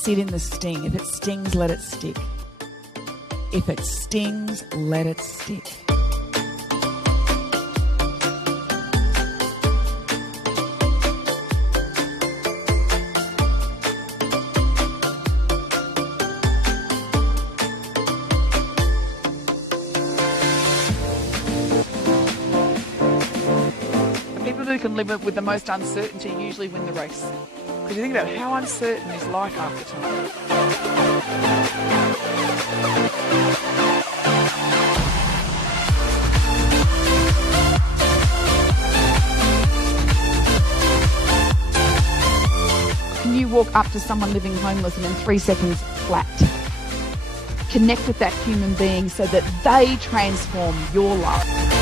sit in the sting. If it stings, let it stick. If it stings, let it stick. People who can live with the most uncertainty usually win the race. Because you think about how uncertain is life after time. Can you walk up to someone living homeless and in 3 seconds flat? Connect with that human being so that they transform your life.